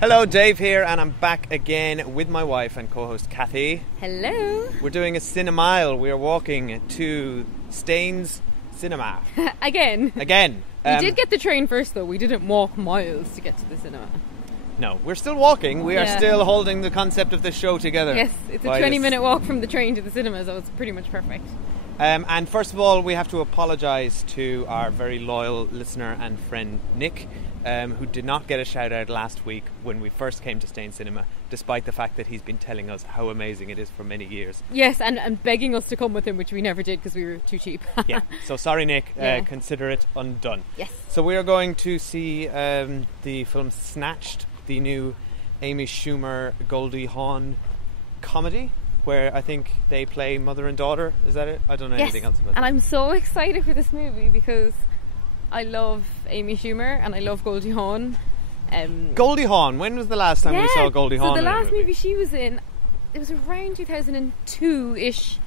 Hello, Dave here, and I'm back again with my wife and co-host Cathy. Hello. We're doing a cinemile. We are walking to Staines Cinema. Again. We did get the train first, though. We didn't walk miles to get to the cinema. No, we're still walking. We are still holding the concept of the show together. Yes, it's a 20-minute walk from the train to the cinema, so it's pretty much perfect. And first of all, we have to apologise to our very loyal listener and friend Nick, who did not get a shout out last week when we first came to Staines Cinema, despite the fact that he's been telling us how amazing it is for many years. Yes, and begging us to come with him, which we never did because we were too cheap. Yeah, so sorry Nick, consider it undone. Yes. So we are going to see the film Snatched, the new Amy Schumer, Goldie Hawn comedy, where I think they play mother and daughter. Is that it? I don't know anything else about it. And I'm so excited for this movie because I love Amy Schumer and I love Goldie Hawn. Goldie Hawn, when was the last time we saw Goldie Hawn? So the last movie she was in, it was around 2002-ish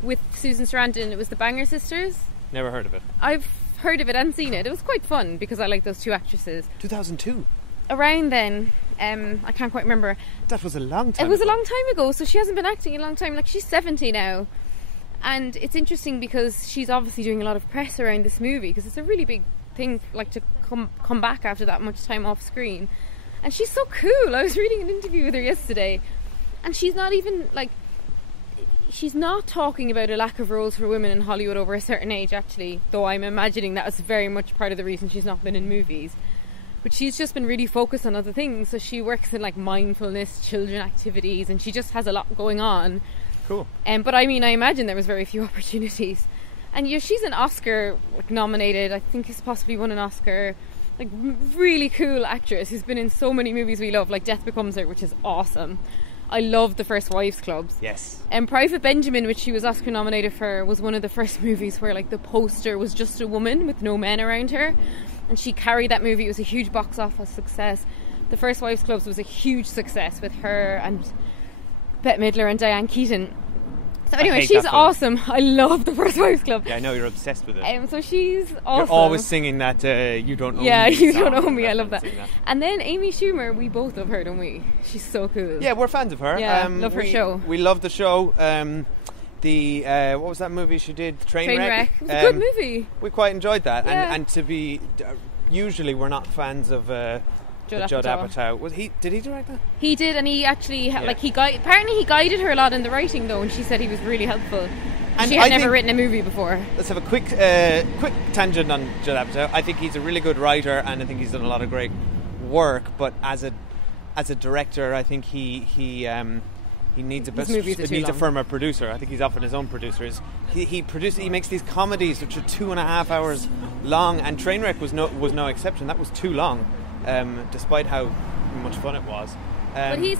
with Susan Sarandon. It was The Banger Sisters. Never heard of it. I've heard of it and seen it. It was quite fun because I like those two actresses. 2002? Around then. I can't quite remember. That was a long time ago. It was a long time ago, so she hasn't been acting in a long time. Like, she's 70 now. And it's interesting because she's obviously doing a lot of press around this movie because it's a really big thing, like, to come back after that much time off screen. And she's so cool. I was reading an interview with her yesterday, and she's not even, like, she's not talking about a lack of roles for women in Hollywood over a certain age, actually, though I'm imagining that was very much part of the reason she's not been in movies. But she's just been really focused on other things. So she works in, like, mindfulness, children activities, and she just has a lot going on. Cool. But I mean, I imagine there was very few opportunities. And she's an Oscar nominated. I think she's possibly won an Oscar. Like, really cool actress who's been in so many movies we love, like Death Becomes Her, which is awesome. I love The First Wives Clubs. Yes. And Private Benjamin, which she was Oscar nominated for, was one of the first movies where, like, the poster was just a woman with no men around her. And she carried that movie. It was a huge box office success. The First Wives Clubs was a huge success with her and Bette Midler and Diane Keaton. So anyway, she's awesome. I love The First Wives Club. Yeah, I know, you're obsessed with it. So she's awesome. You're always singing that You Don't Own Me. Yeah, You Don't Own Me. I love that. And then Amy Schumer, we both love her, don't we? She's so cool. Yeah, we're fans of her. Yeah, love her show. We love the show. What was that movie she did? Trainwreck. It was a good movie. We quite enjoyed that. Yeah. And to be... usually we're not fans of... Judd Apatow. Did he direct that? He did, and he actually apparently he guided her a lot in the writing though, and she said he was really helpful. And she had never written a movie before. Let's have a quick tangent on Judd Apatow. I think he's a really good writer, and I think he's done a lot of great work. But as a director, I think he needs a firmer producer. I think he's often his own producers. He makes these comedies which are 2.5 hours long, and Trainwreck was no exception. That was too long. Despite how much fun it was. But he's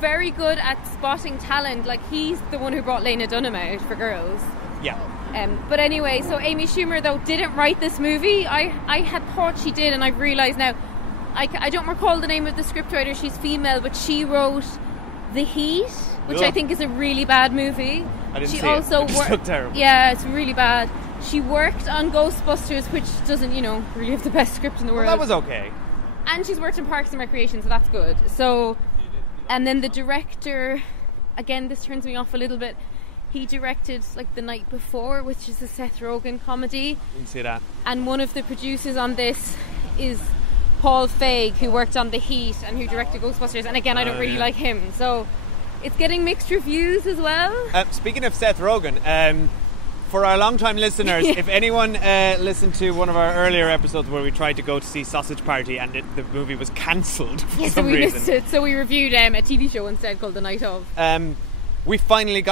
very good at spotting talent. Like, he's the one who brought Lena Dunham out for Girls. Yeah. But anyway, so Amy Schumer, though, didn't write this movie. I had thought she did, and I've realised now, I don't recall the name of the scriptwriter. She's female, but she wrote The Heat, which I think is a really bad movie. I didn't see it. It looked terrible. Yeah, it's really bad. She worked on Ghostbusters, which doesn't, really have the best script in the world. Well, that was okay. And she's worked in Parks and Recreation, so that's good. So, and then the director, again, this turns me off a little bit. He directed, like, The Night Before, which is a Seth Rogen comedy. Didn't see that. And one of the producers on this is Paul Feig, who worked on The Heat and who directed Ghostbusters. And again, I don't really like him. So, it's getting mixed reviews as well. Speaking of Seth Rogen, for our long-time listeners, if anyone listened to one of our earlier episodes where we tried to go to see Sausage Party and the movie was cancelled for some reason. Missed it. So we reviewed a TV show instead called The Night Of. We finally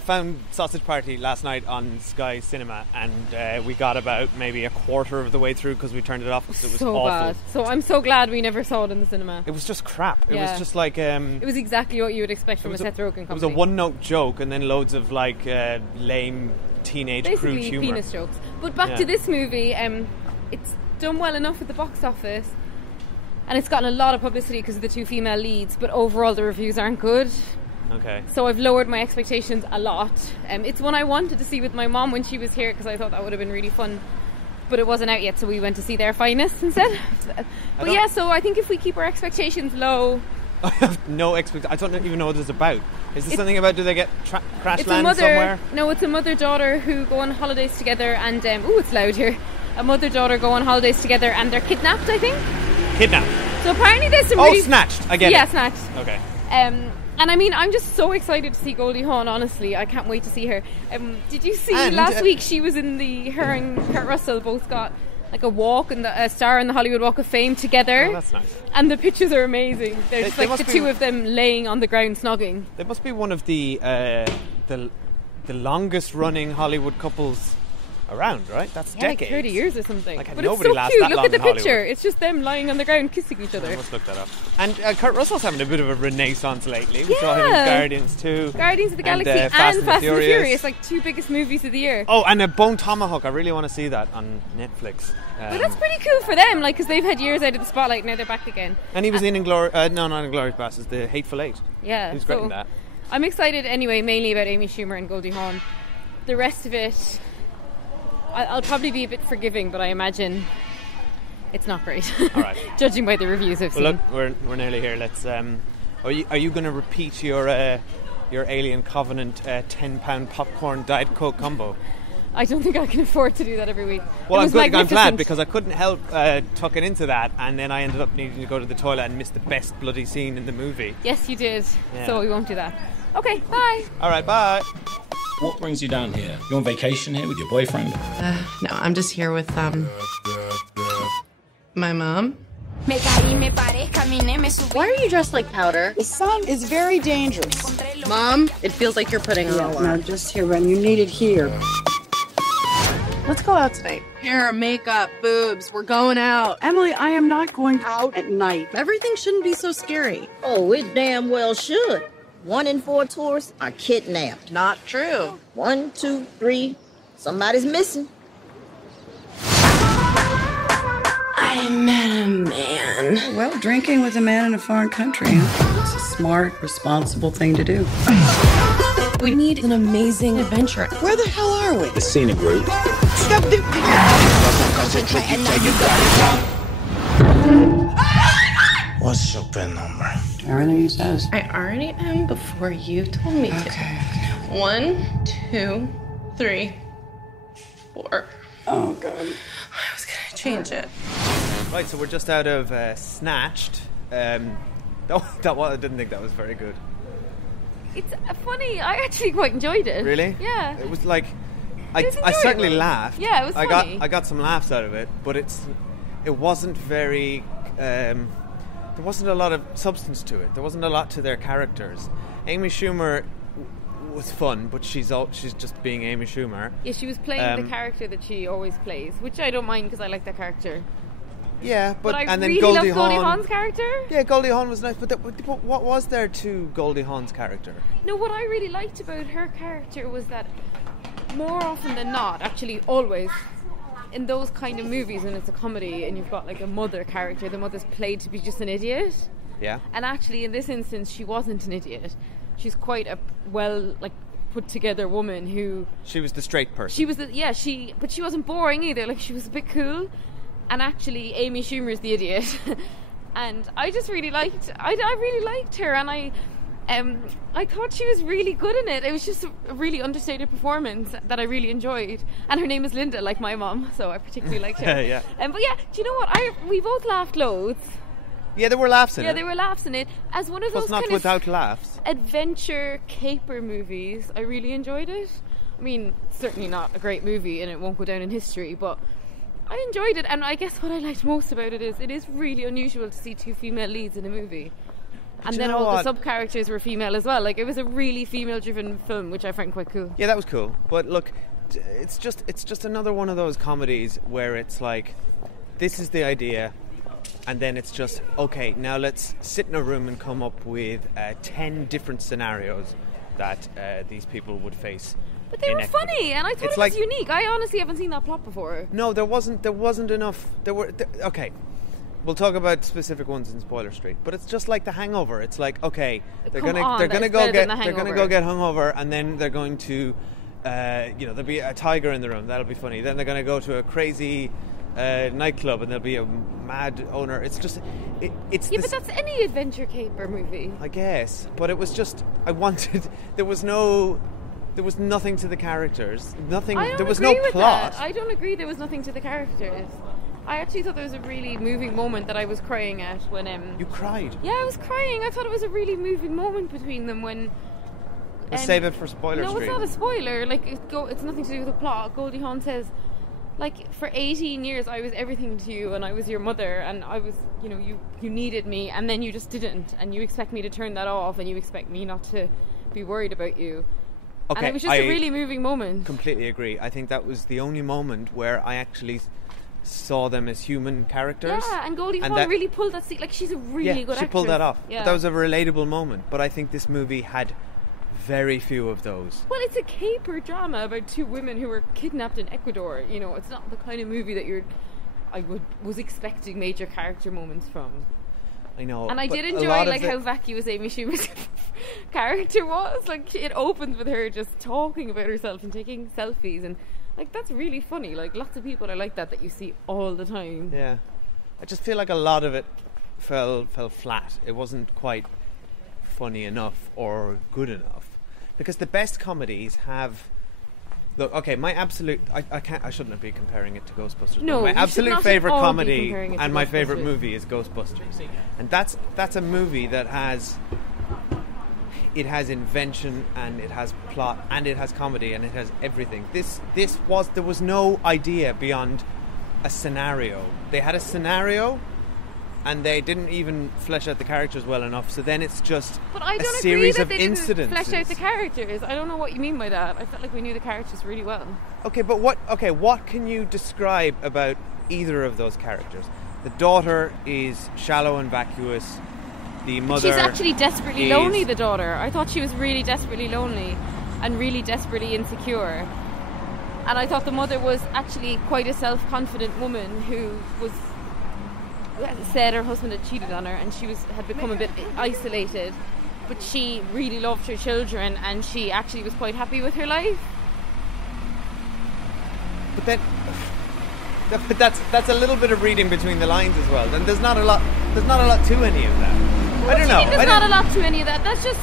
found Sausage Party last night on Sky Cinema, and we got about maybe a quarter of the way through because we turned it off because it was so awful. Bad. So I'm so glad we never saw it in the cinema. It was just crap. It was just like... it was exactly what you would expect from a Seth Rogen comedy. It was a one-note joke and then loads of like lame teenage crude humour. Basically penis jokes. But back to this movie, it's done well enough at the box office, and it's gotten a lot of publicity because of the two female leads, but overall the reviews aren't good. Okay. So I've lowered my expectations a lot. It's one I wanted to see with my mom when she was here because I thought that would have been really fun. but it wasn't out yet, so we went to see Their Finest instead. But yeah, so I think if we keep our expectations low. I have no expectation. I don't even know what it's about. Is this something about, do they get crash land somewhere? No, it's a mother-daughter who go on holidays together and... it's loud here. A mother-daughter go on holidays together and they're kidnapped, I think. Kidnapped? So apparently there's some really... Snatched. I get it. Yeah, Snatched. Okay. And I mean, I'm just so excited to see Goldie Hawn, honestly. I can't wait to see her. Did you see last week she was in her and Kurt Russell both got like a star in the Hollywood Walk of Fame together. Oh, that's nice. And the pictures are amazing. They're just like the two of them laying on the ground snogging. They must be one of the longest running Hollywood couples around, right? That's decades. Like 30 years or something. Like, but nobody it's so lasts cute. that Look long at the in picture. Hollywood. It's just them lying on the ground kissing each other. I must look that up. And Kurt Russell's having a bit of a renaissance lately. We Yeah. saw him in Guardians 2. Guardians of the Galaxy and Fast and the Furious, like two biggest movies of the year. Oh, and a Bone Tomahawk. I really want to see that on Netflix. But that's pretty cool for them, like, because they've had years out of the spotlight, now they're back again. And he was in not Inglourious Basterds, the Hateful Eight. Yeah, he was great in that. I'm excited anyway, mainly about Amy Schumer and Goldie Hawn. The rest of it, I'll probably be a bit forgiving, but I imagine it's not great. All right. Judging by the reviews I've seen. Look, we're nearly here. Let's. Are you going to repeat your Alien Covenant £10 popcorn Diet Coke combo? I don't think I can afford to do that every week. Well, I'm glad because I couldn't help tucking into that, and then I ended up needing to go to the toilet and miss the best bloody scene in the movie. Yes, you did. Yeah. So we won't do that. Okay, bye. All right, bye. What brings you down here? You on vacation here with your boyfriend? No, I'm just here with my mom. Why are you dressed like powder? The sun is very dangerous. Mom, it feels like you're putting on a lot. No, just here when you need it here. Let's go out tonight. Hair, makeup, boobs. We're going out. Emily, I am not going out at night. Everything shouldn't be so scary. Oh, it damn well should. 1 in 4 tourists are kidnapped. Not true. 1, 2, 3. Somebody's missing. I met a man. Well, drinking with a man in a foreign country. It's a smart, responsible thing to do. We need an amazing adventure. Where the hell are we? The scenic route. Stop the... What's your PIN number? Everything he says. I already am before you told me to. Okay. 1, 2, 3, 4. Oh, God. I was gonna change it. Right, so we're just out of Snatched. I didn't think that was very good. It's funny. I actually quite enjoyed it. Really? Yeah. It was like I enjoyable. certainly laughed. Yeah, it was funny. I got some laughs out of it, but it wasn't very. There wasn't a lot of substance to it. There wasn't a lot to their characters. Amy Schumer was fun, but she's just being Amy Schumer. Yeah, she was playing the character that she always plays, which I don't mind because I like that character. Yeah, but I and then really Goldie love Goldie Hawn's character. Yeah, Goldie Hawn was nice, but what was there to Goldie Hawn's character? No, what I really liked about her character was that more often than not, actually always, in those kind of movies when it's a comedy and you've got like a mother character, the mother's played to be just an idiot. Yeah. And actually in this instance she wasn't an idiot. She's quite a put together woman who... She was the straight person. She was but she wasn't boring either. Like, she was a bit cool. And actually Amy Schumer's the idiot. And I just really liked I really liked her, and I thought she was really good in it. It was just a really understated performance that I really enjoyed. And her name is Linda, like my mom, so I particularly liked her. Yeah. But yeah, do you know what? We both laughed loads. Yeah, there were laughs in it. Yeah, there were laughs in it. As one of those not kind without of laughs. adventure caper movies, I really enjoyed it. I mean, certainly not a great movie and it won't go down in history, but I enjoyed it. And I guess what I liked most about it is really unusual to see 2 female leads in a movie. And then all the sub-characters were female as well. Like, it was a really female-driven film, which I find quite cool. Yeah, that was cool. But look, it's just another one of those comedies where it's like, this is the idea, and then it's just, okay, now let's sit in a room and come up with 10 different scenarios that these people would face. But they were funny, and I thought it was unique. I honestly haven't seen that plot before. No, there wasn't enough. Okay. We'll talk about specific ones in Spoiler Street, but it's just like The Hangover. It's like, okay, they're gonna go get hungover, and then they're going to there'll be a tiger in the room. That'll be funny. Then they're going to go to a crazy nightclub, and there'll be a mad owner. It's just, it's. Yeah, but that's any adventure caper movie. I guess, but it was just. I wanted. There was nothing to the characters. Nothing. There was no plot. I don't agree. There was nothing to the characters. I actually thought there was a really moving moment that I was crying at when. You cried? Yeah, I was crying. I thought it was a really moving moment between them when. We'll save it for spoiler No, stream. it's not a spoiler. Like it's nothing to do with the plot. Goldie Hawn says, like, for 18 years I was everything to you, and I was your mother, and I was, you needed me, and then you just didn't, and you expect me to turn that off, and you expect me not to be worried about you. Okay, and it was just a really moving moment. Completely agree. I think that was the only moment where I actually saw them as human characters. Yeah, and Goldie Hawn really pulled that scene. Like, she's a really good actress. She pulled that off. Yeah. But that was a relatable moment. But I think this movie had very few of those. Well, it's a caper drama about two women who were kidnapped in Ecuador. It's not the kind of movie that was expecting major character moments from. I know. And I did enjoy how vacuous Amy Schumer's character was. Like, it opens with her just talking about herself and taking selfies, and like, that's really funny. Like, lots of people are like that you see all the time. Yeah, I just feel like a lot of it fell flat. It wasn't quite funny enough or good enough, because the best comedies have. Look, okay, my absolute... I shouldn't be comparing it to Ghostbusters. No, my absolute favourite comedy and my favourite Ghostbusters. movie is Ghostbusters. And that's a movie that has... It has invention, and it has plot, and it has comedy, and it has everything. There was no idea beyond a scenario. They had a scenario, and they didn't even flesh out the characters well enough. So then it's just a series of incidents. Flesh out the characters. I don't know what you mean by that. I felt like we knew the characters really well. Okay, but what can you describe about either of those characters? The daughter is shallow and vacuous. The mother, she's actually desperately lonely, the daughter. I thought she was really desperately lonely and really desperately insecure. And I thought the mother was actually quite a self-confident woman who said her husband had cheated on her, and she had become a bit isolated, but she really loved her children, and she actually was quite happy with her life. But that's a little bit of reading between the lines as well. And there's not a lot to any of that. I don't know. There's not a lot to any of that. That's just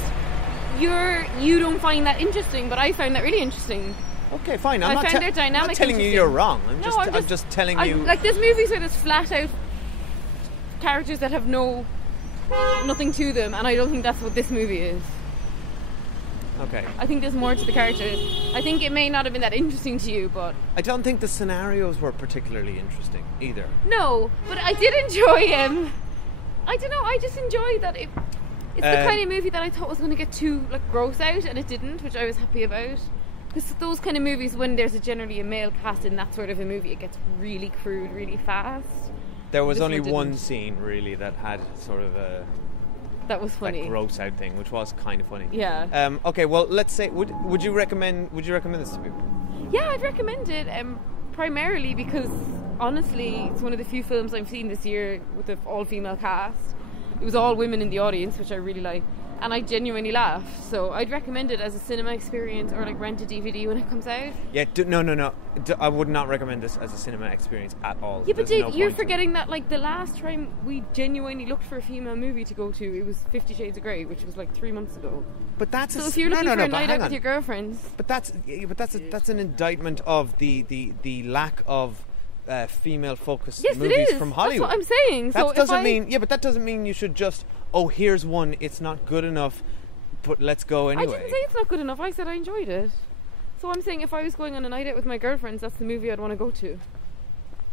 you don't find that interesting, but I found that really interesting. Okay, fine. I found their dynamic I'm not telling you you're wrong. I'm just telling you. Like, there's movies where there's flat out characters that have nothing to them, and I don't think that's what this movie is. Okay. I think there's more to the characters. I think it may not have been that interesting to you, but I don't think the scenarios were particularly interesting either. No, but I did enjoy I don't know, I just enjoyed that it's the kind of movie that I thought was going to get too gross out, and it didn't, which I was happy about. Because those kind of movies, when there's generally a male cast in that sort of a movie, it gets really crude really fast. There was only one scene really that had sort of a that was funny, gross out thing, which was kind of funny. Yeah. Okay, well, let's say would you recommend this to people? Yeah, I'd recommend it. Primarily because honestly, it's one of the few films I've seen this year with an all-female cast. It was all women in the audience, which I really like, and I genuinely laughed. So I'd recommend it as a cinema experience, or like rent a DVD when it comes out. Yeah, no. I would not recommend this as a cinema experience at all. Yeah, but you're forgetting that, like, the last time we genuinely looked for a female movie to go to, it was 50 Shades of Grey, which was like 3 months ago. But that's so if you're looking for a night out with your girlfriends. But that's an indictment of the lack of female-focused movies from Hollywood. That's what I'm saying. But that doesn't mean you should just, here's one, it's not good enough, but let's go anyway. I didn't say it's not good enough. I said I enjoyed it. So I'm saying if I was going on a night out with my girlfriends, that's the movie I'd want to go to.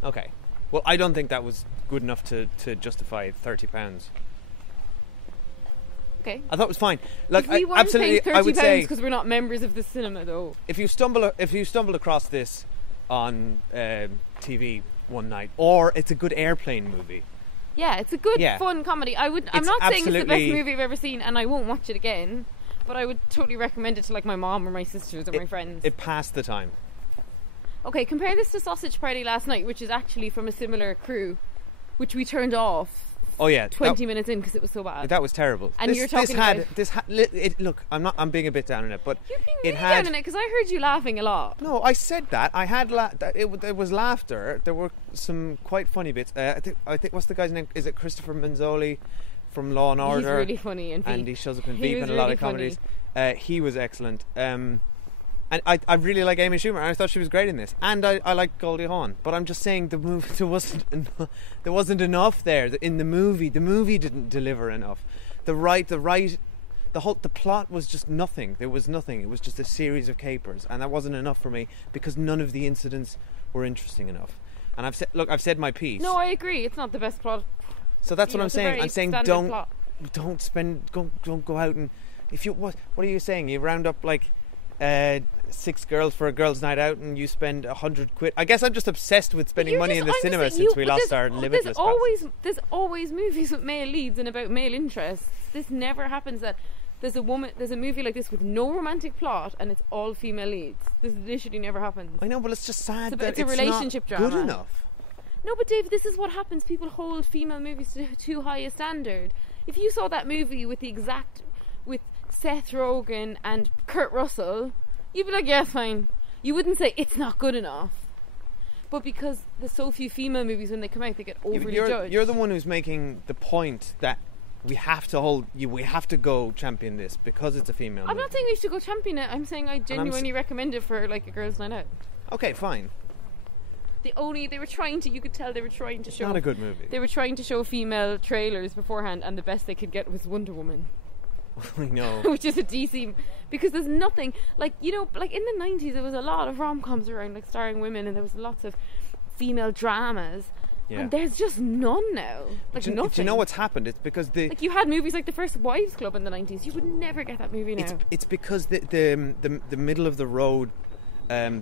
Okay. Well, I don't think that was good enough to justify £30. Okay. I thought it was fine. Like, we weren't absolutely, paying I would say, because we're not members of the cinema, though. If you stumble across this on TV one night, or it's a good airplane movie. Yeah, it's a good, fun comedy. I'm not saying it's the best movie I've ever seen, and I won't watch it again. But I would totally recommend it to, like, my mom or my sisters or my friends. It passed the time. Okay, compare this to Sausage Party Last Night, which is actually from a similar crew, which we turned off Oh yeah, 20 minutes in because it was so bad. That was terrible. And you're talking about... Look, I'm being a bit down on it, but You're being really down on it because I heard you laughing a lot. No, I said that. I had it was laughter. There were some quite funny bits. I think what's the guy's name? Is it Christopher Manzoli from Law and Order? He's really funny in Veep. And he shows up in Veep in a lot of comedies. He was excellent. And I really like Amy Schumer, and I thought she was great in this. And I like Goldie Hawn. But I'm just saying the movie there wasn't enough there in the movie. The movie didn't deliver enough. The plot was just nothing. There was nothing. It was just a series of capers, and that wasn't enough for me because none of the incidents were interesting enough. And I've said my piece. No, I agree. It's not the best plot. So that's what I'm saying. I'm saying don't go out and if you what are you saying? You round up like 6 girls for a girls' night out, and you spend 100 quid. I guess I'm just obsessed with spending money in the cinema since we lost our Limitless pass. There's always movies with male leads and about male interests. This never happens that there's a movie like this with no romantic plot and it's all female leads. This literally never happens. I know, but it's just sad that it's a relationship not drama. Good enough. No, but Dave, this is what happens. People hold female movies to too high a standard. If you saw that movie with Seth Rogen and Kurt Russell, you'd be like, yeah, fine. You wouldn't say it's not good enough. But because there's so few female movies, when they come out, they get overly judged. You're the one who's making the point that we have to go champion this because it's a female movie. I'm not saying we should go champion it. I'm saying I genuinely recommend it for like a girls' night out. Okay, fine. You could tell they were trying to show. It's not a good movie. They were trying to show female trailers beforehand, and the best they could get was Wonder Woman. I know. Which is a DC, because there's nothing like in the 90s there was a lot of rom-coms around, like starring women, and there was lots of female dramas. Yeah. And there's just none now. Like nothing. Do you know what's happened? It's because you had movies like The First Wives Club in the 90s. You would never get that movie now. It's because the middle of the road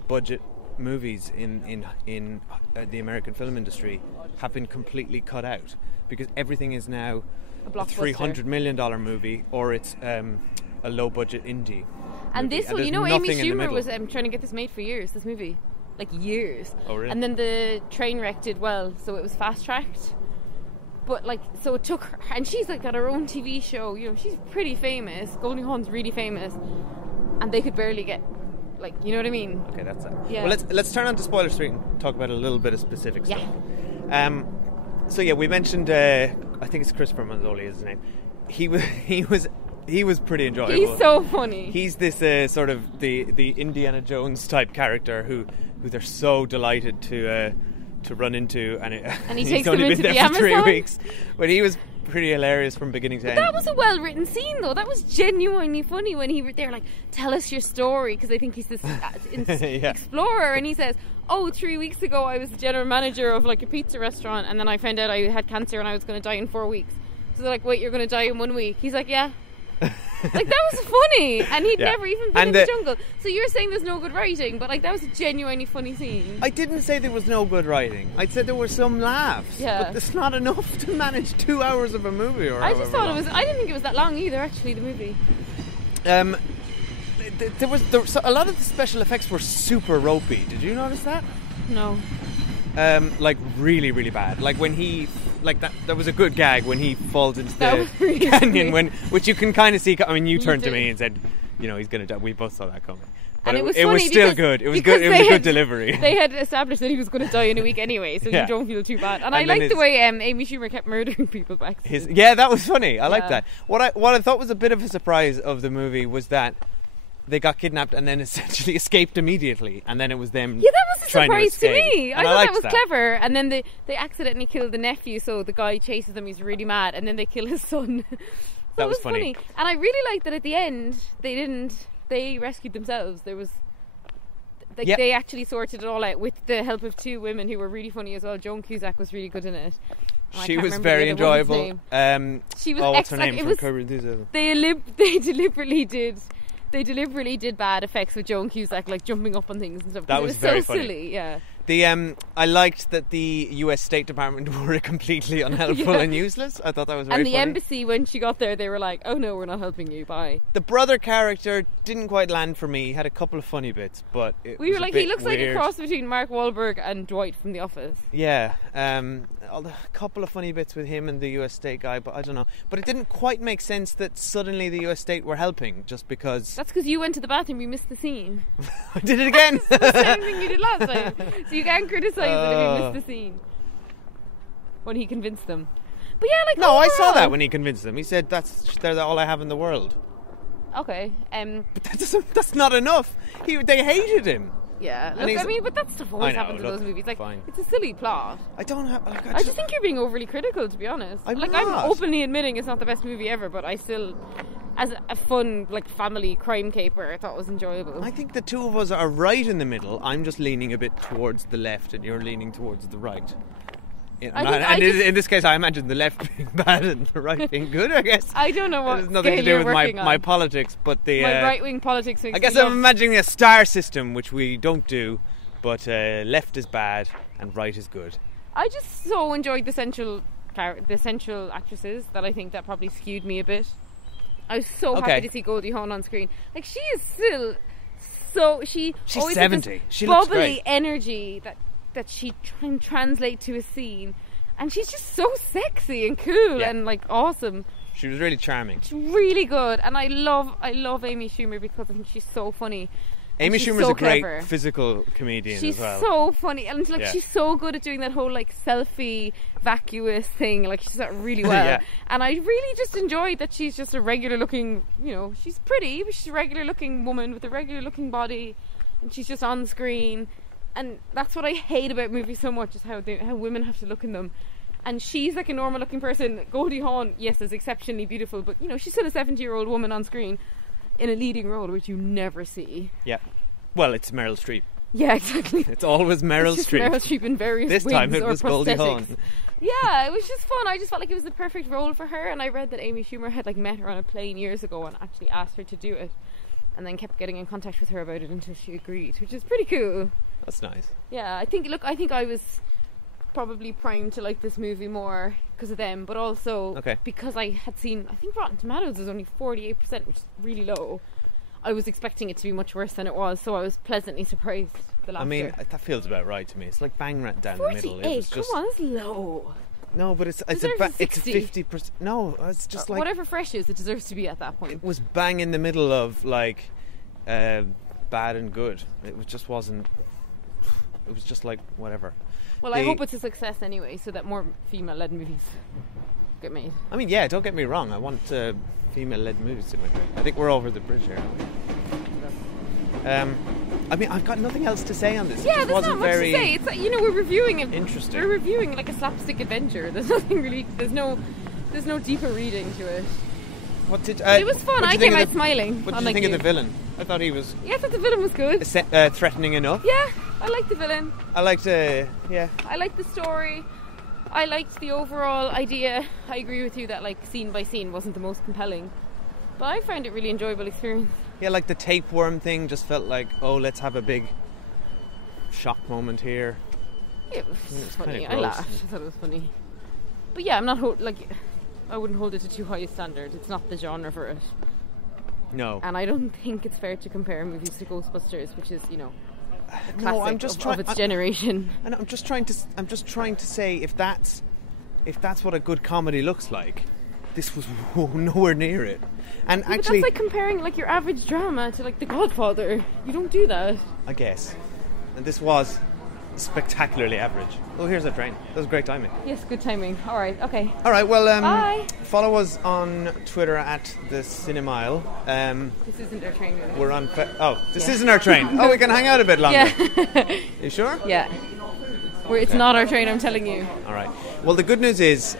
budget movies in the American film industry have been completely cut out, because everything is now a $300 million movie, or it's a low budget indie. And movie. this one, Amy Schumer was trying to get this made for years. This movie, like years. Oh really? And then the train wreck did well, so it was fast tracked. But so it took her, and she's got her own TV show. She's pretty famous. Goldie Hawn's really famous, and they could barely get. You know what I mean? Okay, that's it. Yeah. Well, let's turn on to Spoiler Street and talk about a little bit of specific stuff. Yeah. So yeah, we mentioned I think it's Christopher Manzoli is his name. He was pretty enjoyable. He's so funny. He's this sort of the Indiana Jones type character who they're so delighted to run into, and he's only been there for 3 weeks. But he was pretty hilarious from beginning to end. That was a well written scene though. That was genuinely funny when they're like, tell us your story, because they think he's this explorer, and he says, 3 weeks ago I was the general manager of a pizza restaurant, and then I found out I had cancer and I was going to die in 4 weeks. So they're like, wait, you're going to die in 1 week? He's like, yeah. That was funny, and he'd never even been in the jungle. So you're saying there's no good writing, but that was a genuinely funny scene. I didn't say there was no good writing. I said there were some laughs, but it's not enough to manage 2 hours of a movie. Or I just thought I didn't think it was that long either. Actually, the movie. There was a lot of the special effects were super ropey. Did you notice that? No. Really, really bad. When he, that was a good gag when he falls into the really canyon, which you can kind of see. I mean, you turned to me and said, he's going to die. We both saw that coming. But it was still good. It was good. It was a good delivery. They had established that he was going to die in a week anyway, so you don't feel too bad. And I liked the way Amy Schumer kept murdering people back. That was funny. I liked that. What I thought was a bit of a surprise of the movie was that they got kidnapped and then essentially escaped immediately, and then it was them. Yeah, that was a surprise to me. I thought that was clever. And then they accidentally killed the nephew, so the guy chases them. He's really mad, and then they kill his son. That was funny. And I really liked that at the end they rescued themselves. There was they actually sorted it all out with the help of 2 women who were really funny as well. Joan Cusack was really good in it. She was very enjoyable. She was what's her name from Curb Your Enthusiasm? They deliberately did bad effects with Joan Cusack, jumping up on things and stuff. That was very funny. Silly, yeah. I liked that the US State Department were completely unhelpful and useless. I thought that was very funny. And the embassy, when she got there, they were like, oh no, we're not helping you, bye. The brother character didn't quite land for me. He had a couple of funny bits, but we were like, he looks weird. like a cross between Mark Wahlberg and Dwight from The Office. Yeah, A couple of funny bits with him and the US State guy, but I don't know. But it didn't quite make sense that suddenly the US State were helping just because. That's because you went to the bathroom, you missed the scene. I did it again. The same thing you did last time. So you can't criticise it if you missed the scene. When he convinced them. But yeah, like no, overall, I saw that when he convinced them. He said they're all I have in the world. Okay. But that's not enough. They hated him. Yeah, look, I mean, but that stuff always happens in those movies. Like, fine. It's a silly plot. I don't have. Like, I just think you're being overly critical, to be honest. I'm openly admitting it's not the best movie ever, but I still, as a fun, like, family crime caper, I thought it was enjoyable. I think the two of us are right in the middle. I'm just leaning a bit towards the left, and you're leaning towards the right. In this case, I imagine the left being bad and the right being good, I guess. I don't know what it has nothing to do with my politics, but the my right-wing politics. I guess I'm imagining a star system, which we don't do, but left is bad and right is good. I just so enjoyed the central actresses that I think that probably skewed me a bit. I was so happy to see Goldie Hawn on screen. Like, she is still she's always 70. She bubbly looks great. Energy that she can translate to a scene, and she's just so sexy and cool and like awesome. She was really charming. She's really good, and I love Amy Schumer because I think she's so funny. Amy Schumer's so a great clever. Physical comedian she's as well. She's so funny, and like she's so good at doing that whole like selfie vacuous thing. Like, she's that really well. And I really just enjoyed that she's just a regular looking, she's pretty, but she's a regular looking woman with a regular looking body, and she's just on screen. And that's what I hate about movies so much, is how women have to look in them. And she's like a normal looking person. Goldie Hawn, yes, is exceptionally beautiful, but she's still a 70-year-old woman on screen in a leading role, which you never see. Yeah. Well, it's Meryl Streep. Yeah, exactly. It's always Meryl Streep. Meryl Streep in various this wigs time it or was prosthetics. Goldie Hawn. Yeah, it was just fun. I just felt like it was the perfect role for her, and I read that Amy Schumer had like met her on a plane years ago and actually asked her to do it, and then kept getting in contact with her about it until she agreed, which is pretty cool. That's nice. Yeah, I think I was probably primed to like this movie more because of them, but also because I had seen, I think Rotten Tomatoes is only 48%, which is really low. I was expecting it to be much worse than it was, so I was pleasantly surprised the last year. That feels about right to me. It's like bang right down the middle. It was just, come on, that's low. No, but it's 50%. No, it's just like whatever fresh is, it deserves to be at that point. It was bang in the middle of like bad and good. It wasn't. It was just like whatever. Well, I hope it's a success anyway, so that more female-led movies get made. I mean, yeah, don't get me wrong. I want female-led movies to be made. I think we're over the bridge here. I mean, I've got nothing else to say on this. Yeah, there's not much to say. It's like, we're reviewing it. Interesting. We're reviewing like a slapstick adventure. There's nothing really. There's no deeper reading to it. It was fun. I came out smiling. What did you think of the villain? I thought he was. Yeah, I thought the villain was good. Threatening enough. Yeah, I liked the villain. I liked I liked the story. I liked the overall idea. I agree with you that like scene by scene wasn't the most compelling, but I found it really enjoyable experience. Yeah, like the tapeworm thing just felt like, let's have a big shock moment here. It was funny. I laughed. I thought it was funny. But yeah, I'm not I wouldn't hold it to too high a standard. It's not the genre for it. No. And I don't think it's fair to compare movies to Ghostbusters, which is, classic of its generation. And I'm just trying to say if that's what a good comedy looks like, this was nowhere near it. And but actually, that's like comparing like your average drama to like The Godfather. You don't do that. I guess. And this was spectacularly average. Oh, here's a train. That was great timing. Yes, good timing. All right, okay. All right, well, bye. Follow us on Twitter at the Cinemile. This isn't our train. Really. We're on. This isn't our train. Oh, we can hang out a bit longer. Yeah. You sure? Yeah. It's not our train. I'm telling you. All right. Well, the good news is.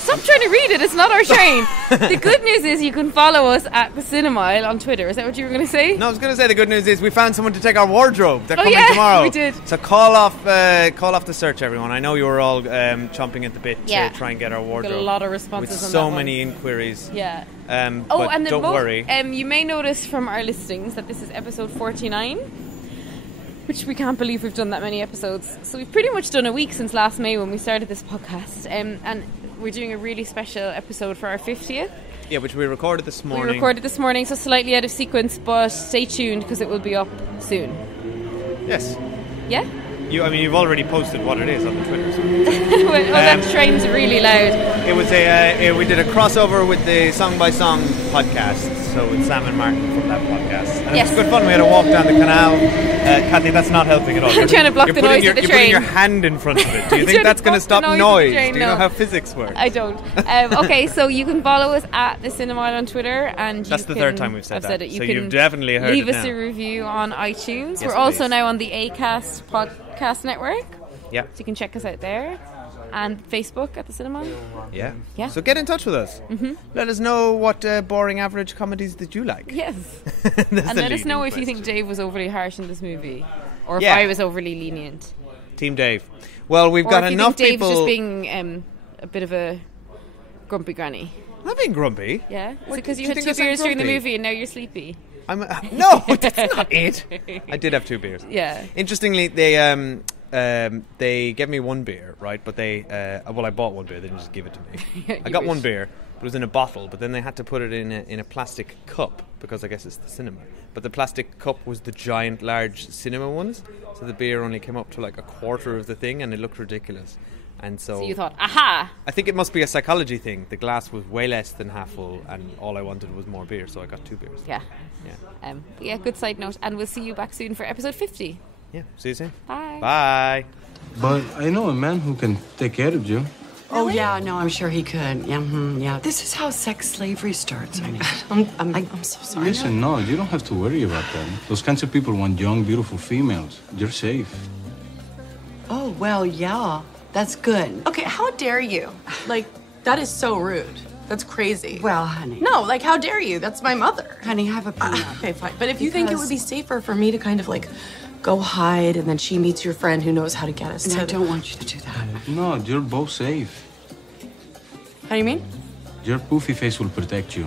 Stop trying to read it. It's not our train. The good news is you can follow us at the Cinemile on Twitter. Is that what you were going to say? No, I was going to say the good news is we found someone to take our wardrobe. They're coming tomorrow. We did. So call off the search, everyone. I know you were all chomping at the bit to try and get our wardrobe. Got a lot of responses with on so that many inquiries. Yeah. But and don't worry. You may notice from our listings that this is episode 49. Which we can't believe we've done that many episodes. So we've pretty much done a week since last May when we started this podcast. And we're doing a really special episode for our 50th. Yeah, which we recorded this morning. So slightly out of sequence, but stay tuned because it will be up soon. Yes. Yeah? You've already posted what it is on the Twitter. So. That train's really loud. It was we did a crossover with the Song by Song podcast. So with Sam and Martin from that podcast. And yes. It was good fun. We had a walk down the canal. Cathy, that's not helping at all. I'm trying to block the noise of the train. You're putting your hand in front of it. Do you think that's going to stop noise? Do you know how physics works? I don't. Okay, so you can follow us at The Cinema on Twitter. And that's the third time we've said that. You so can you've definitely heard leave it us now. a review on iTunes. Yes, We're also now on the Acast podcast network. Yeah. So you can check us out there. And Facebook at The Cinema. Yeah. Yeah. So get in touch with us. Mm-hmm. Let us know what boring average comedies that you like. Yes. And let us know if you think Dave was overly harsh in this movie. Or if I was overly lenient. Team Dave. Well, we've got enough people... Dave's just being a bit of a grumpy granny. I'm not being grumpy. Yeah? Is it because you had 2 beers during the movie and now you're sleepy? No, that's not it. I did have 2 beers. Yeah. Interestingly, they gave me 1 beer, right? But I bought 1 beer. They didn't just give it to me. I got 1 beer. It was in a bottle, but then they had to put it in a plastic cup because I guess it's the cinema. But the plastic cup was the giant, large cinema ones, so the beer only came up to like a quarter of the thing, and it looked ridiculous. And so you thought, aha! I think it must be a psychology thing. The glass was way less than half full, and all I wanted was more beer, so I got 2 beers. Yeah. Good side note, and we'll see you back soon for episode 50. Yeah, see you soon. Bye. Bye. But I know a man who can take care of you. Oh, yeah, no, I'm sure he could. Yeah, yeah. This is how sex slavery starts. I'm so sorry. Listen, no, you don't have to worry about that. Those kinds of people want young, beautiful females. You're safe. Oh, well, yeah. That's good. Okay, how dare you? Like, that is so rude. That's crazy. Well, honey. No, like, how dare you? That's my mother. Honey, have a peanut. Okay, fine. But if you think it would be safer for me to kind of, like, go hide and then she meets your friend who knows how to get us And to... I don't want you to do that. No, you're both safe. How do you mean? Your poofy face will protect you.